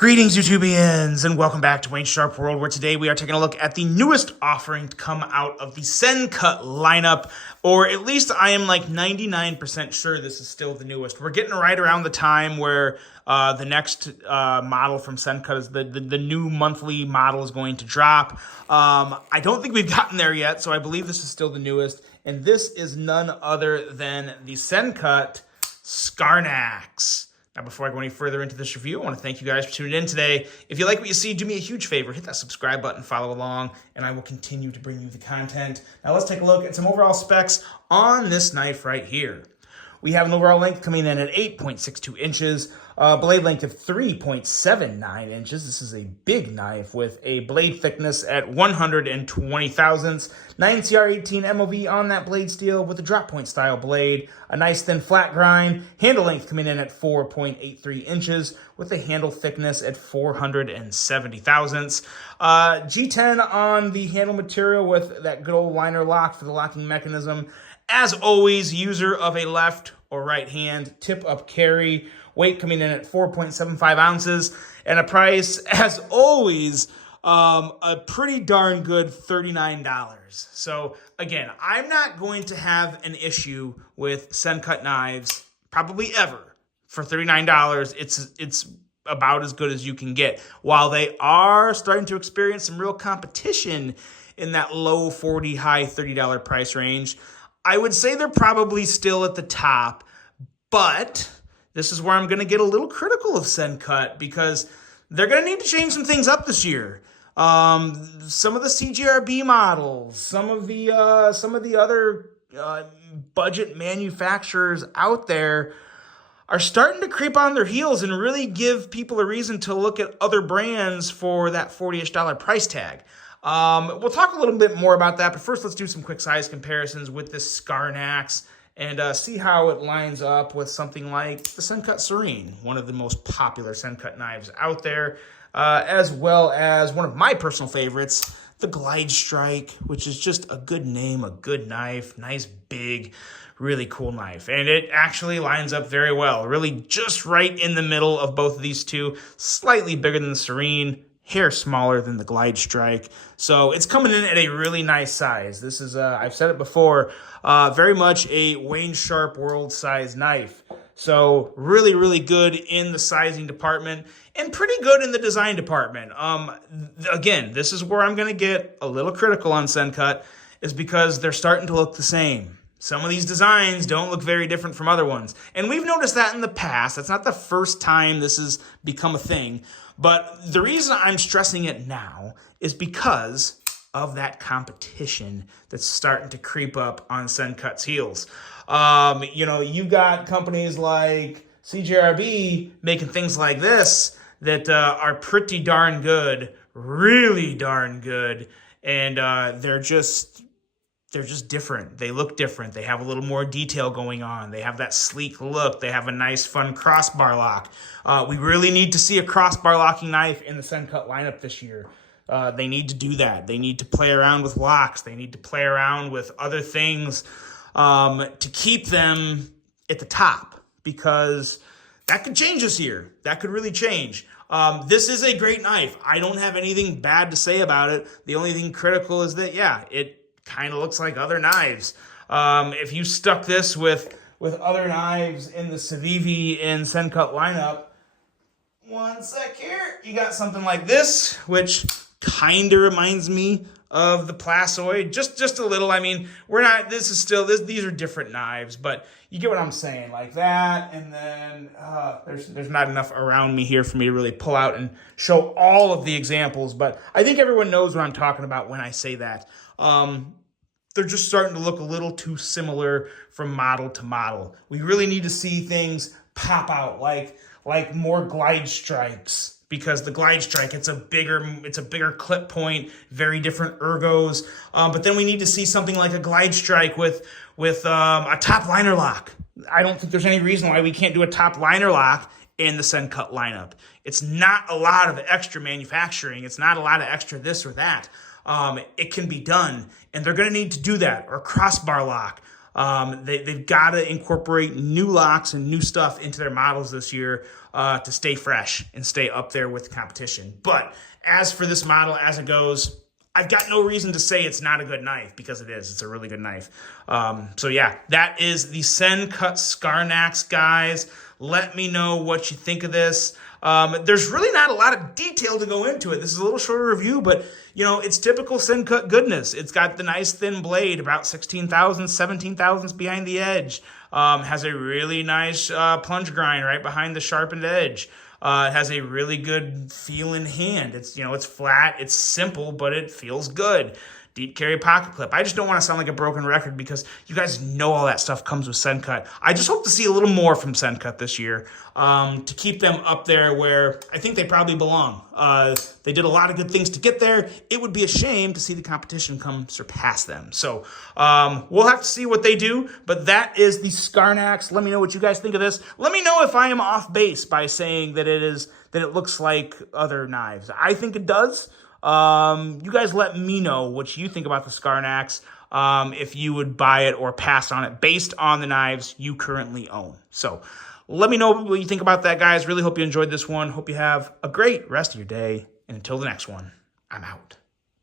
Greetings, YouTubians, and welcome back to Wayne Sharp World, where today we are taking a look at the newest offering to come out of the Sencut lineup, or at least I am like 99% sure this is still the newest. We're getting right around the time where the next model from Sencut is the new monthly model is going to drop. I don't think we've gotten there yet, so I believe this is still the newest, and this is none other than the Sencut Scarx. Now, before I go any further into this review, I want to thank you guys for tuning in today. If you like what you see, do me a huge favor. Hit that subscribe button, follow along, and I will continue to bring you the content. Now, let's take a look at some overall specs on this knife right here. We have an overall length coming in at 8.62 inches, blade length of 3.79 inches. This is a big knife with a blade thickness at 120 thousandths, 9CR18 MOV on that blade steel with a drop point style blade, a nice thin flat grind, handle length coming in at 4.83 inches with a handle thickness at 470 thousandths. G10 on the handle material with that good old liner lock for the locking mechanism. As always, user of a left or right hand tip-up carry, weight coming in at 4.75 ounces, and a price, as always, a pretty darn good $39. So, again, I'm not going to have an issue with Sencut knives, probably ever, for $39. It's about as good as you can get. While they are starting to experience some real competition in that low $40, high $30 price range, I would say they're probably still at the top, but this is where I'm going to get a little critical of Sencut because they're going to need to change some things up this year. Some of the CGRB models, some of the other budget manufacturers out there are starting to creep on their heels and really give people a reason to look at other brands for that $40-ish price tag. We'll talk a little bit more about that, but first let's do some quick size comparisons with this Scarx and see how it lines up with something like the Sencut Serene, one of the most popular Sencut knives out there, as well as one of my personal favorites, the Glide Strike, which is just a good name, a good knife, nice, big, really cool knife. And it actually lines up very well, really just right in the middle of both of these two, slightly bigger than the Serene, hair smaller than the Glide Strike. So it's coming in at a really nice size. This is, I've said it before, very much a Wayne Sharp World size knife. So really, really good in the sizing department and pretty good in the design department. Again, this is where I'm going to get a little critical on Sencut is because they're starting to look the same. Some of these designs don't look very different from other ones. And we've noticed that in the past. That's not the first time this has become a thing. But the reason I'm stressing it now is because of that competition that's starting to creep up on Sencut's heels. You've got companies like CGRB making things like this that are pretty darn good, really darn good, and they're just different. They look different. They have a little more detail going on. They have that sleek look. They have a nice, fun crossbar lock. We really need to see a crossbar locking knife in the Sencut lineup this year. They need to do that. They need to play around with locks. They need to play around with other things to keep them at the top because that could change this year. That could really change. This is a great knife. I don't have anything bad to say about it. The only thing critical is that, yeah, it kind of looks like other knives. If you stuck this with other knives in the Civivi and Sencut lineup, one sec here, you got something like this, which kind of reminds me of the Plasoid, just a little. I mean, these are different knives, but you get what I'm saying, like that, and then there's not enough around me here for me to really pull out and show all of the examples, but I think everyone knows what I'm talking about when I say that. They're just starting to look a little too similar from model to model. We really need to see things pop out like more Glide Strikes, because the Glide Strike, it's a bigger clip point, very different ergos. But then we need to see something like a Glide Strike with a top liner lock. I don't think there's any reason why we can't do a top liner lock in the Sencut lineup. It's not a lot of extra manufacturing. It's not a lot of extra this or that. It can be done, and they're going to need to do that, or crossbar lock. They've got to incorporate new locks and new stuff into their models this year to stay fresh and stay up there with the competition. But as for this model, as it goes, I've got no reason to say it's not a good knife, because it is. It's a really good knife. So yeah, that is the Sencut Scarx, guys. Let me know what you think of this. There's really not a lot of detail to go into it. This is a little shorter review, but you know, it's typical Sencut goodness. It's got the nice thin blade, about 16 thousandths, 17 thousandths behind the edge. Has a really nice plunge grind right behind the sharpened edge. It has a really good feeling hand. It's, you know, it's flat, it's simple, but it feels good. Deep carry pocket clip. I just don't want to sound like a broken record, because you guys know all that stuff comes with Sencut. I just hope to see a little more from Sencut this year to keep them up there where I think they probably belong. They did a lot of good things to get there. It would be a shame to see the competition come surpass them. So we'll have to see what they do, but that is the Scarx. Let me know what you guys think of this. Let me know if I am off base by saying that it looks like other knives. I think it does. You guys let me know what you think about the Scarx, if you would buy it or pass on it based on the knives you currently own. So let me know what you think about that, guys. Really hope you enjoyed this one. Hope you have a great rest of your day. And until the next one, I'm out.